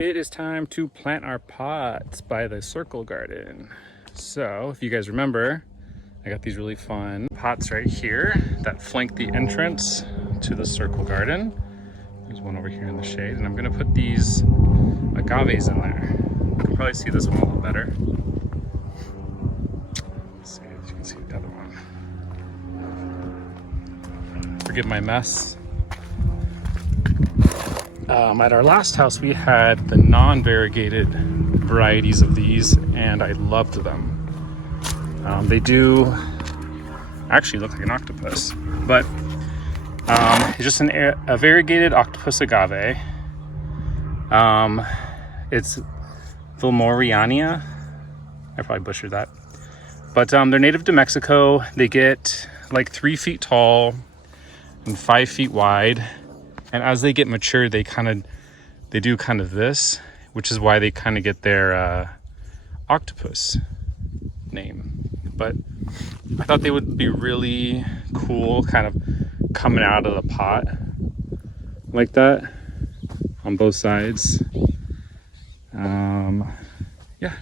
It is time to plant our pots by the circle garden. So if you guys remember, I got these really fun pots right here that flank the entrance to the circle garden. There's one over here in the shade, and I'm gonna put these agaves in there. You can probably see this one a little better. Let's see if you can see the other one. Forgive my mess. At our last house, we had the non-variegated varieties of these, and I loved them. They do actually look like an octopus, but it's just a variegated octopus agave. It's Vilmoriania. I probably butchered that, but they're native to Mexico. They get like 3 feet tall and 5 feet wide. And as they get mature, they do kind of this, which is why they kind of get their octopus name. But I thought they would be really cool kind of coming out of the pot like that on both sides. Yeah.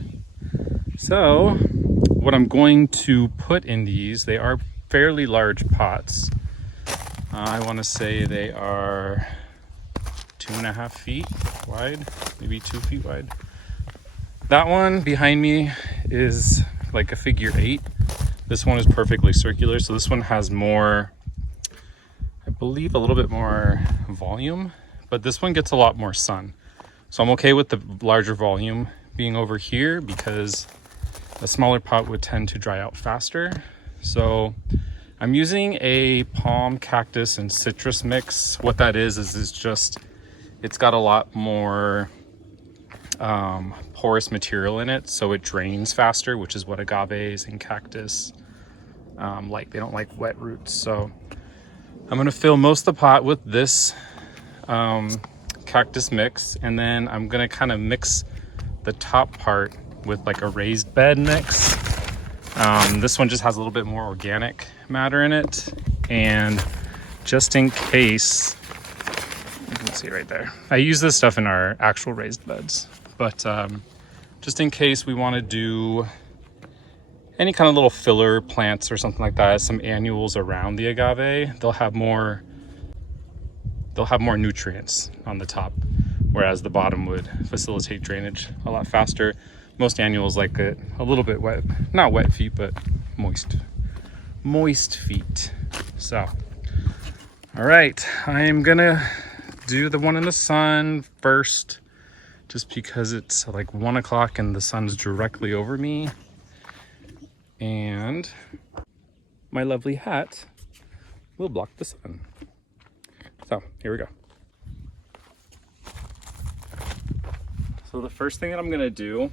So what I'm going to put in these, they are fairly large pots. I want to say they are 2.5 feet wide, maybe 2 feet wide. That one behind me is like a figure 8. This one is perfectly circular, so this one has more, I believe, a little bit more volume, but this one gets a lot more sun. So I'm okay with the larger volume being over here because a smaller pot would tend to dry out faster. So I'm using a palm, cactus, and citrus mix. What that is just, it's got a lot more porous material in it, so it drains faster, which is what agaves and cactus like. They don't like wet roots. So I'm gonna fill most of the pot with this cactus mix, and then I'm gonna kind of mix the top part with like a raised bed mix. This one just has a little bit more organic matter in it, and just in case, you can see right there, I use this stuff in our actual raised beds, but just in case we want to do any kind of little filler plants or something like that, some annuals around the agave, they'll have more nutrients on the top, whereas the bottom would facilitate drainage a lot faster. Most annuals like it a little bit wet, not wet feet, but moist feet. So, all right, I'm gonna do the one in the sun first, just because it's like 1 o'clock and the sun's directly over me, and my lovely hat will block the sun. So here we go. So the first thing that I'm gonna do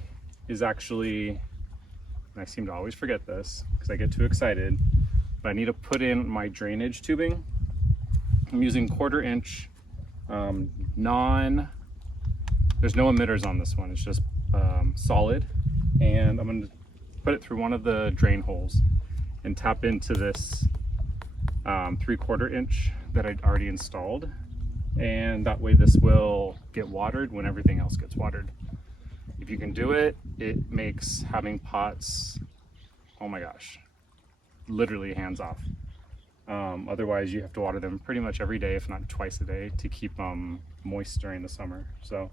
is actually, and I seem to always forget this because I get too excited, but I need to put in my drainage tubing. I'm using 1/4 inch there's no emitters on this one, it's just solid, and I'm gonna put it through one of the drain holes and tap into this 3/4 inch that I'd already installed, and that way this will get watered when everything else gets watered. If you can do it, it makes having pots, oh my gosh, literally hands off. Otherwise you have to water them pretty much every day, if not twice a day, to keep them moist during the summer. So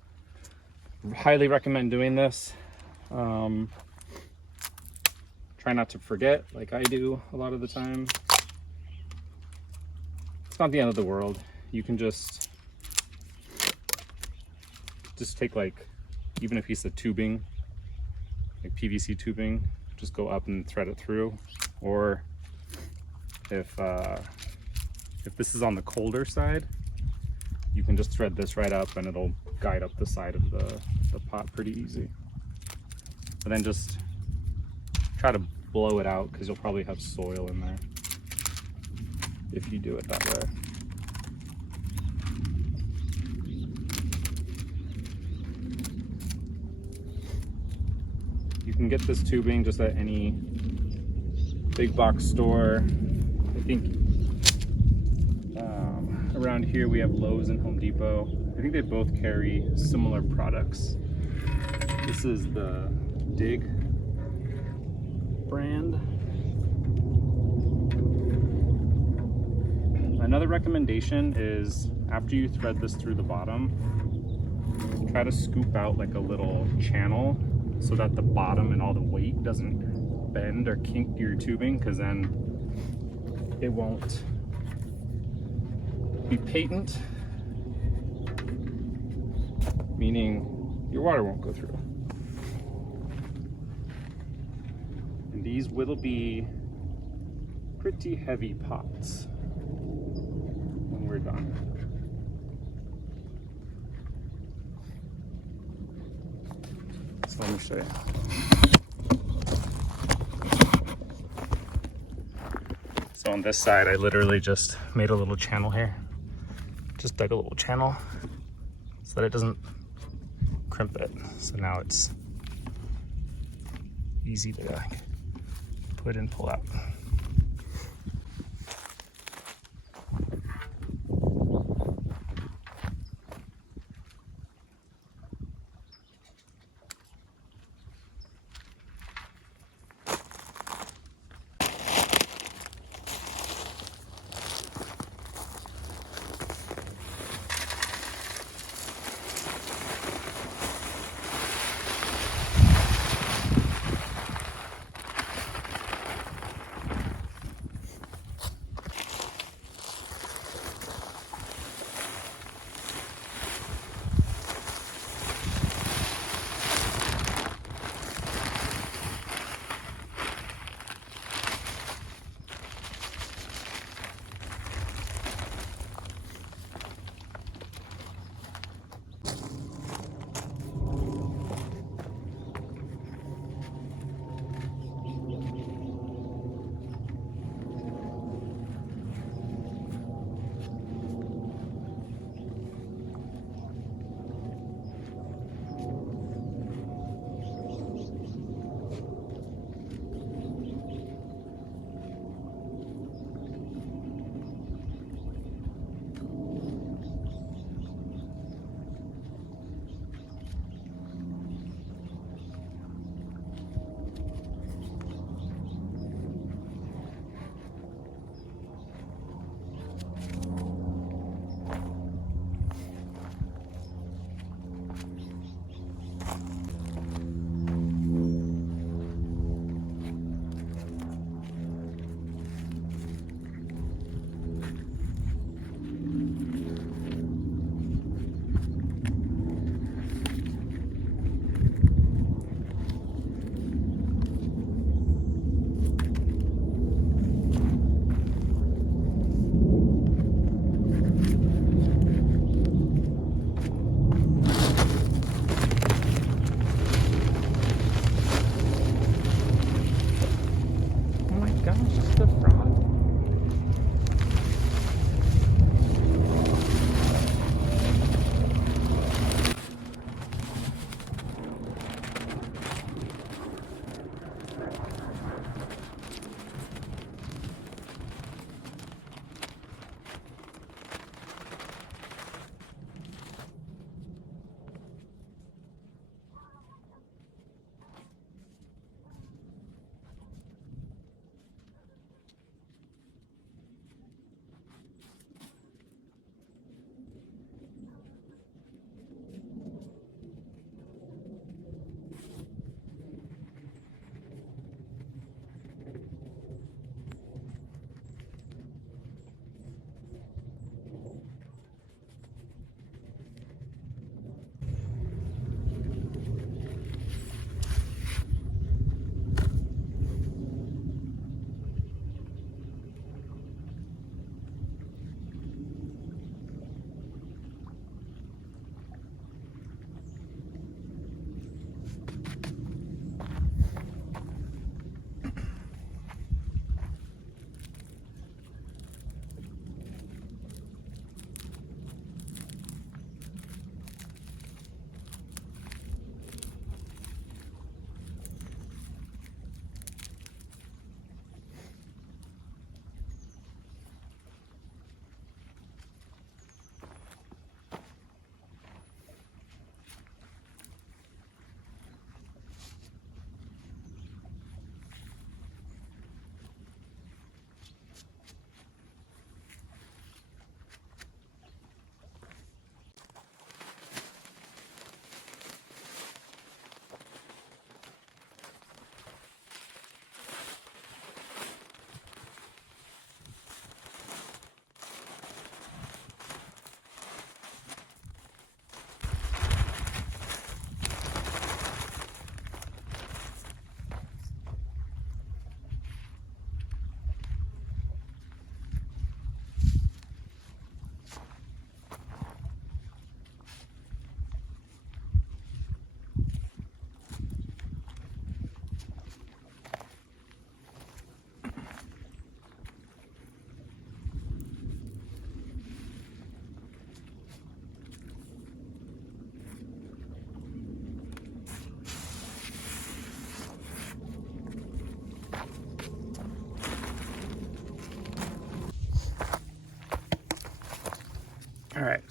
highly recommend doing this. Try not to forget like I do a lot of the time. It's not the end of the world. You can just take like even a piece of tubing, like PVC tubing, just go up and thread it through. Or if this is on the colder side, you can just thread this right up and it'll guide up the side of the pot pretty easy. But then just try to blow it out, because you'll probably have soil in there if you do it that way. You can get this tubing just at any big box store. I think around here we have Lowe's and Home Depot. I think they both carry similar products. This is the Dig brand. Another recommendation is after you thread this through the bottom, try to scoop out like a little channel so that the bottom and all the weight doesn't bend or kink your tubing, because then it won't be patent, meaning your water won't go through. And these will be pretty heavy pots when we're done. So let me show you. So on this side, I literally just made a little channel here. Just dug a little channel so that it doesn't crimp it. So now it's easy to like put and pull out.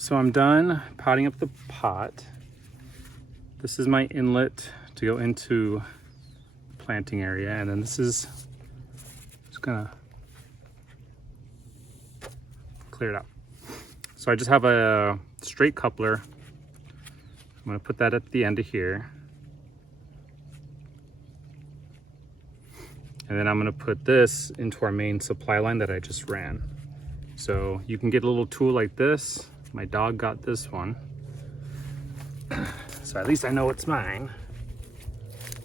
So I'm done potting up the pot. This is my inlet to go into the planting area, and then this is just gonna clear it out. So I just have a straight coupler. I'm gonna put that at the end of here. And then I'm gonna put this into our main supply line that I just ran. So you can get a little tool like this. My dog got this one. So at least I know it's mine.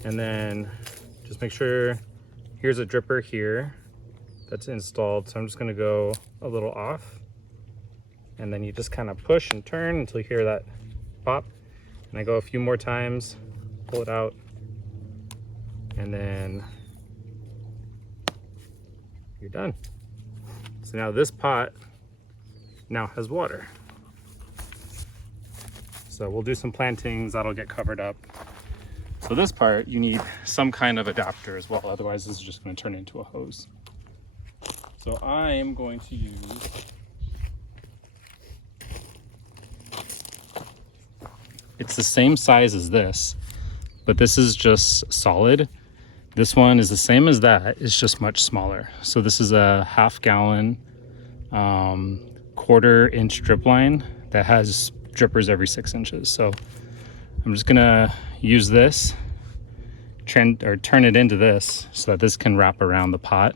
And then just make sure, here's a dripper here that's installed. So I'm just gonna go a little off. And then you just kind of push and turn until you hear that pop. And I go a few more times, pull it out, and then you're done. So now this pot now has water. So we'll do some plantings, that'll get covered up. So this part, you need some kind of adapter as well, otherwise this is just gonna turn into a hose. So I am going to use it's the same size as this, but this is just solid. This one is the same as that, it's just much smaller. So this is a 1/2 gallon, 1/4 inch drip line that has drippers every 6 inches. So I'm just gonna use this, turn it into this so that this can wrap around the pot.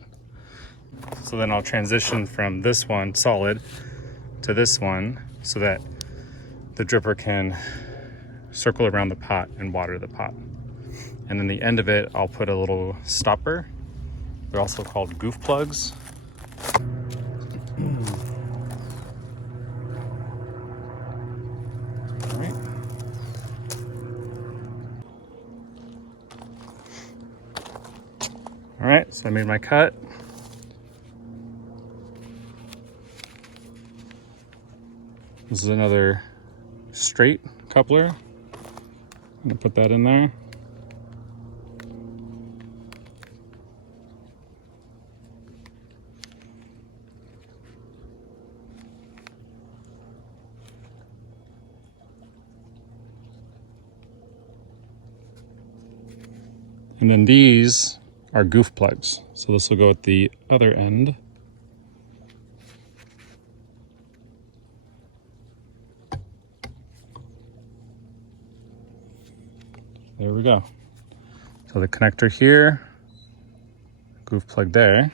So then I'll transition from this one solid to this one so that the dripper can circle around the pot and water the pot. And then the end of it, I'll put a little stopper. They're also called goof plugs. All right, so I made my cut. This is another straight coupler. I'm gonna put that in there. And then these are goof plugs. So this will go at the other end. There we go. So the connector here, goof plug there.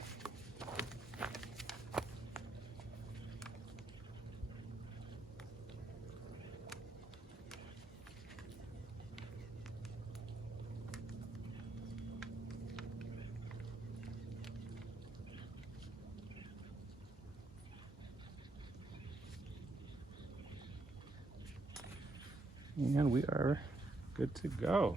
And we are good to go.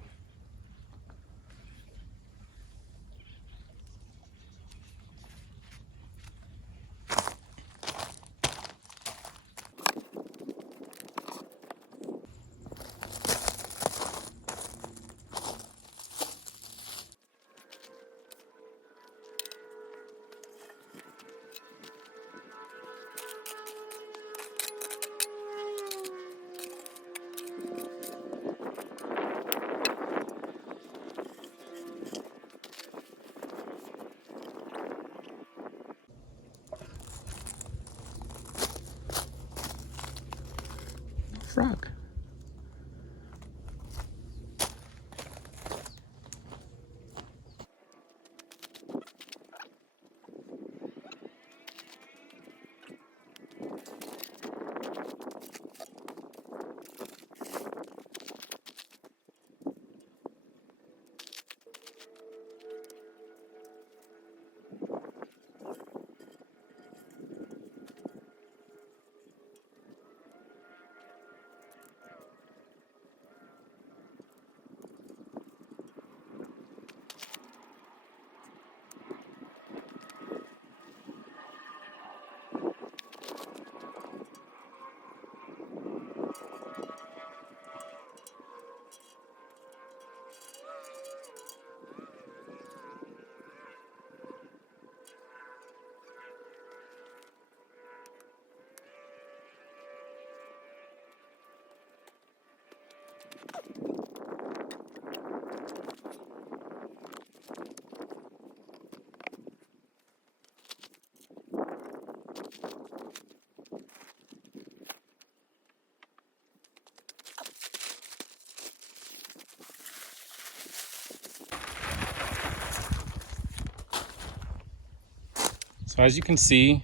So as you can see,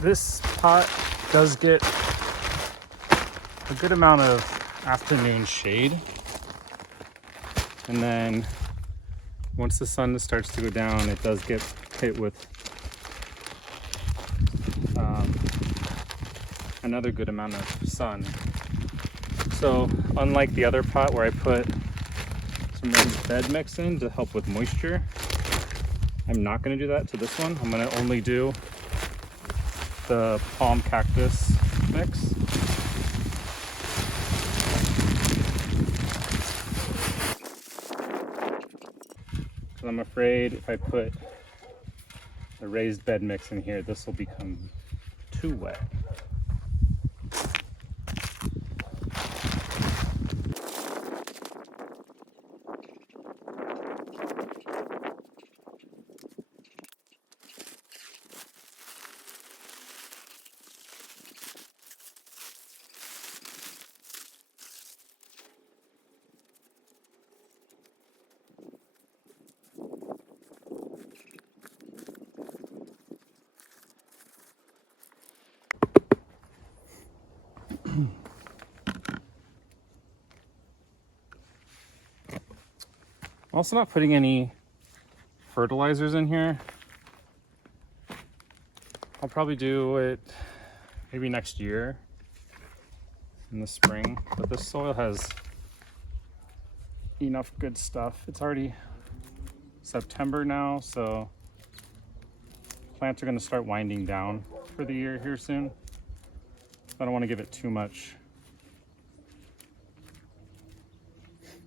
this pot does get a good amount of afternoon shade. And then once the sun starts to go down, it does get hit with another good amount of sun. So unlike the other pot where I put some raised bed mix in to help with moisture, I'm not going to do that to this one. I'm going to only do the palm cactus mix. Because I'm afraid if I put the raised bed mix in here, this will become too wet. I'm also not putting any fertilizers in here. I'll probably do it maybe next year in the spring, but this soil has enough good stuff. It's already September now, so plants are going to start winding down for the year here soon. I don't want to give it too much.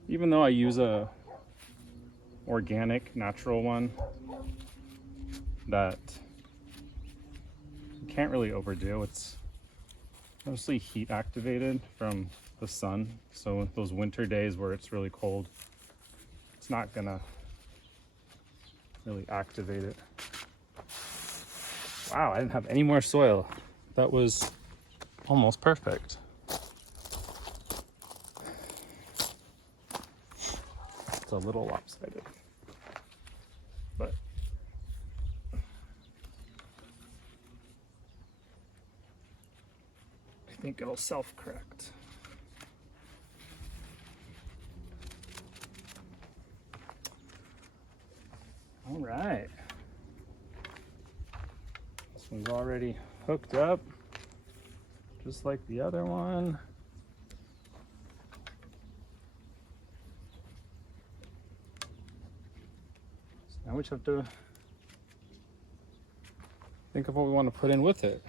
Even though I use a organic, natural one that you can't really overdo. It's mostly heat activated from the sun. So those winter days where it's really cold, it's not gonna really activate it. Wow, I didn't have any more soil. That was almost perfect. It's a little lopsided, but I think it'll self-correct. All right. This one's already hooked up, just like the other one. So now we just have to think of what we want to put in with it.